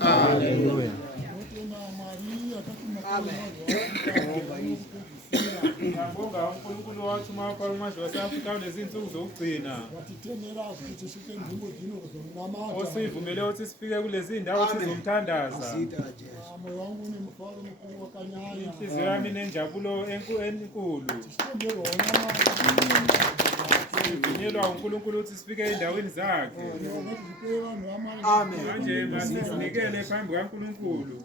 Haleluya. Ngabonga uNkulunkulu wathuma abaphalamende base-Afrika kulezinsuku zokugcina. Osivumele ukuthi sifike kulezi ndawo sizomthandaza. Inhliziyo yami inenjabulo enkulu. Sivunyelwa uNkulunkulu ukuthi sifike endaweni zakhe. Manje masizinikele phambi kaNkulunkulu.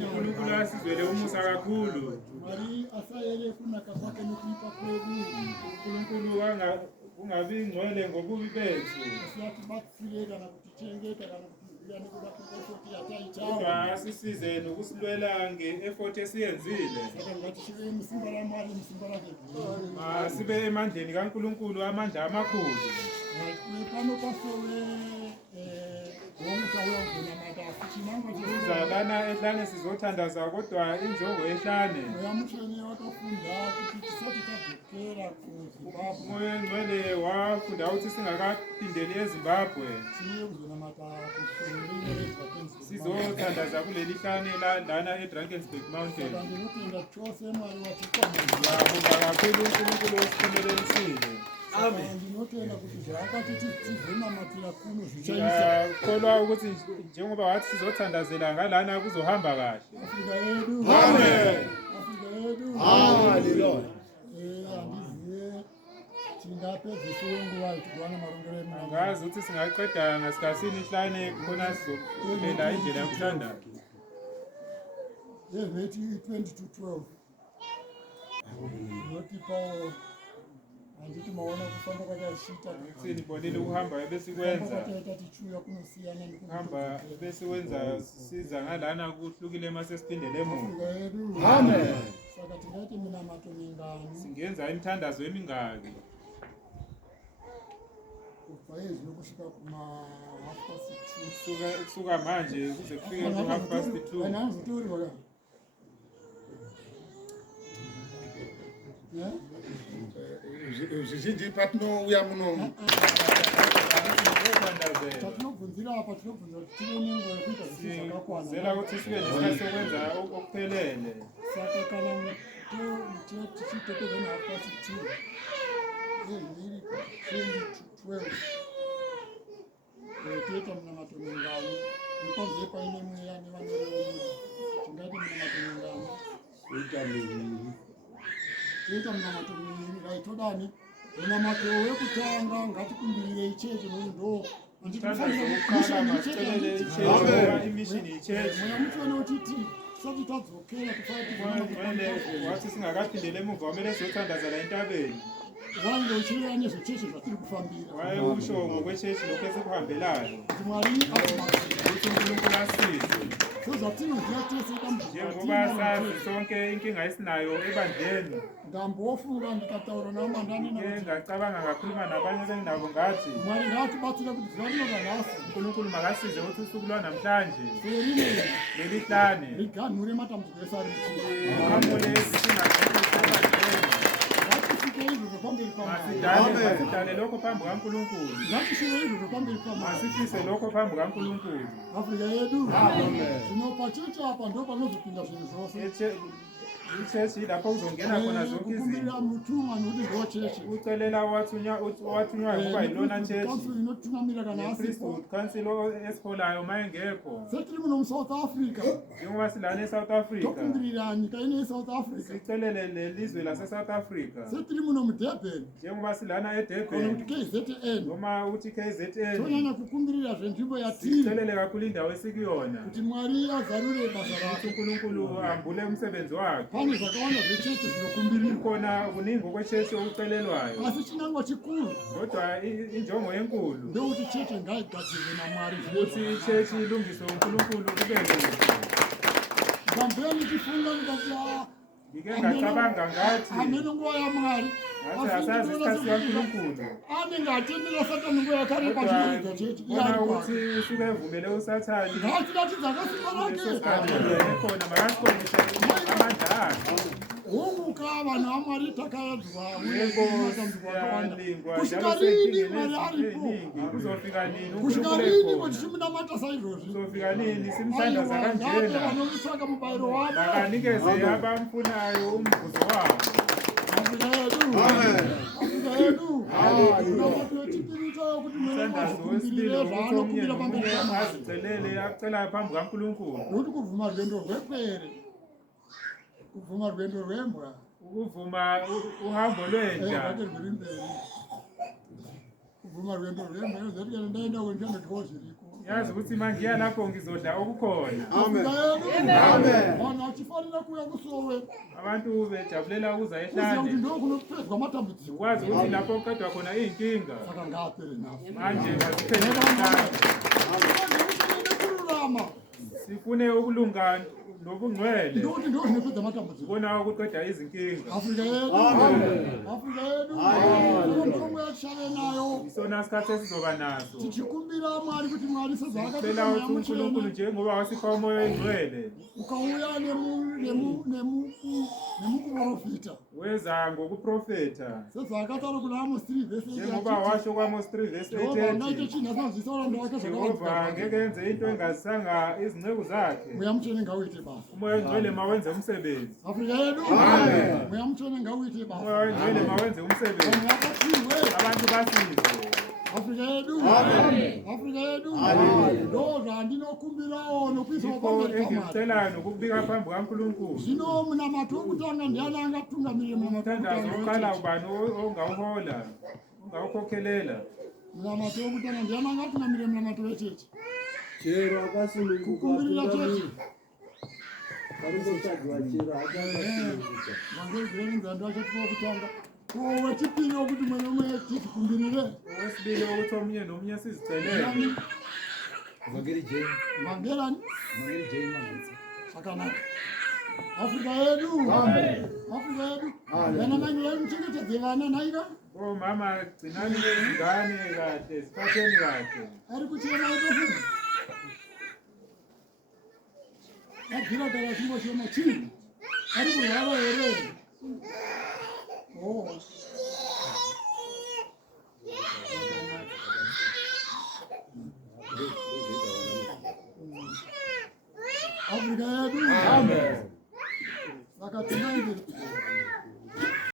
uNkulunkulu asizwele umusa kakhulu. uNkulunkulu ungabi ngcwele ngobubi bethu. Kodwa asisize nokusilwela nge-effort esiyenzile. Sibe emandleni kaNkulunkulu, amandla amakhulu. Lana ehlane sizothandaza kodwa injongo ehlane. Umoya Ngcwele wafunda ukuthi singakaphindeli eZimbabwe sizothandaza kuleli hlane lana eDrakensberg Mountain. Ngiyabonga kakhulu uNkulunkulu osiphumelelile. Amen. Ngiyakholwa ukuthi njengoba wathi sizothandazela ngalana kuzohamba kahle. Amen. Hallelujah. Ngazi ukuthi singaqeda ngasikhathini ihlane khona sizolela indlela yokuthanda. Yethi 20-12. Andithi maona kufamba kwatashita sinibonile ukuhamba besikwenza hamba besiwenza siza ngalana kuhlukile mase siphindele emuva. Amen. Saka tingathi mina matomingani singenza imithandazo emingaki ufayezi lokushika kuma 2:30 kusuka manje kuze kufike ku 2:30. Ananzituri baka Zizhinji patinouya muno tatinobvunzira apa tinobvunza kuti tive nenguva yekuita zvese zvakakwana zela kuti tive nesikhathi sokwenza okuphelele. Saka kana tichitotedza na2:30 yevhiri 20-12 toita munamato mingano ikonze paine mweya nevanoreurura tingaiti munamato mingano toita munamato miviri raitodani munamato wekutanga ngatikumbirire ichechi nondo mweya muchiona kuti tisati tadzokera wathi singakaphindele emuva kumele sizothandazela entabeni. wange uchireva nezvechechi zvatiri kufambira waye usho ngokwechechi lokhu esikuhambelayo kuti Mwari ukuthi uNkulunkulu asize sezvatinoziva tese njengoba sazi sonke inkinga esinayo ebandleni. ndambofunga ndikataura namandani ngacabanga ngakhuluma nabanye benginabo ngathi Mwari ngatibatsire kuti zuva rinoda nhasi uNkulunkulu makasize ukuthi usuku lwanamhlanje serimwe leli hlane riganhure matambudziko ese ari uhamule izinkinga zonke ebandleni. ngatisike izvozvo pamberi Masidale lokho phambi kaNkulunkulu. ngatishive izvozvo pamberi Masifise lokho phambi kaNkulunkulu. Afrika yedu zvino pachechi apa ndo panozopinda zvinhu zvose ichechi lapho kuzongena khona zonke izinto. kukumbirira mutumwa nokuti ndochechi Ucelela owathunyayo kuba yilona chechi. council inotungamira kana asipo Priesthood council esiholayo mayengekho. setiri muno muSouth Africa Njengoba silana eSouth Africa. tokumbirira nyika ine yeSouth Africa Sicelele lelizwe lase-South Africa. setiri muno muDurban Njengoba silana kana eDurban kuti KZN noma uthi KZN. tonyanya kukumbirira zvenzvimbo yatiri Sicelele kakhulu indawo esikuyona. kuti Mwari azarure basa Ukuthi rake uNkulunkulu ambule umsebenzi wakhe. pane zvakawanda zvechechi zvinokumbirirwa Khona kuningi okwechechi okucelelwayo. asi chinangwa chikuru Kodwa injongo enkulu ndekuti chechi ngaigadzirwe naMwari ukuthi ichechi ilungiswe uNkulunkulu kube kuhle. ngambeni tifunga ndikati Ngike ngacabanga ngathi amene nguva yaMwari ngathi asazi isikhathi kaNkulunkulu. anenge atendera satani nguva yakareba Kodwa chinoita chechi khona ukuthi usuke evumele usathane ngatidatidza kasimba rake ekhona makasikhonise amandla akhe. Ukukava namwari takayadzwa yalingwa kusvika njalo rini senkingeni mwari aripo eziningi kuzofika nini kusvika rini kuti simunamata saizvozvi kuzofika nini simthandaza ngate kanjena vanomutsvaka mubayiro wavo bakanikeze abamfunayo umvuzo wabo Afrika yedu Afrika yedu namatu wechipirito kuti mwene mazvikumbirire zvaanokumbira pamberi paMwari azicelele acela phambi kaNkulunkulu nokuti kuvhuma rwendo rwepwere kuvhuma rwendo rwembwa ukuvuma uhambo lwenja rwake rwuri mberi kuvhuma rwendo rwembwa inozoiti kana ndaenda kwendichonotyawo zviriko yazi ukuthi mangiya lapho ngizodla okukhona Afrika yedu vanhu vachifanira kuuya kusowe abantu bejabulela ukuza kuziva kuti ehlane ndokunopedzwa matambudziko ukwazi ukuthi lapho kuqedwa khona iy'nkinga saka ngaapere naso manje kaziphele ehlane nekururama sifune ukulunga nobungcwele ndokuti ndo zvinopedza matambudziko kubonawo ukuqeda izinkinga Afrika yedu Afrika yedu ndomwe yatishave nayo isona sikhathi esizoba naso tichikumbira Mwari kuti Mwari cela sezvaakatema ukuthi uNkulunkulu muchena njengoba wasipha umoya oyingcwele ukauya nemukuprofita weza ngokuprofetha sezvaakataura kuna Amos 3 vhesi njengoba washo kwAmos 3 verse Jehovha angaite 8 chinhu asingazivisa varanda vake Jehova ngeke zvakaradzika yenze into engazisanga izinceku zakhe mweya mutsvene ngauite basa umoya oyingcwele mawenze umsebenzi Afrika yedu mweya mutsvene ngauite basa umoya oyingcwele mawenze umsebenzi vanhu vakatiwe abantu basizwe Afrika yedu Afrika yedu ndo zvandinokumbirawo nokuisawo iko pamberi paMwari engikucelayo nokukubika phambi kaNkulunkulu zvino munamato wokutanga ndiani angatungamirire munamato umthandazo wokuqala wokutanga ubani ongawuhola ongawukhokhelela munamato wokutanga ndiani angatungamirire munamato wechechi chero kukumbirira chechi akasununguka chero akasununguka vangezirenza ndachatiwa wokutanga wechipiri wokuti mwene umwe tizikumbirire owesibili wokuthi omunye nomunye sizicelele mangerani zvakanaka Afrika yedu Afrika yedu vana vanyu vari muchengetedze vana naika omama gcinani nezingane kahle siphatheni kahle ari kuchema itofuti abvira kana chimbochema chii ari kurwara here Afrika yedu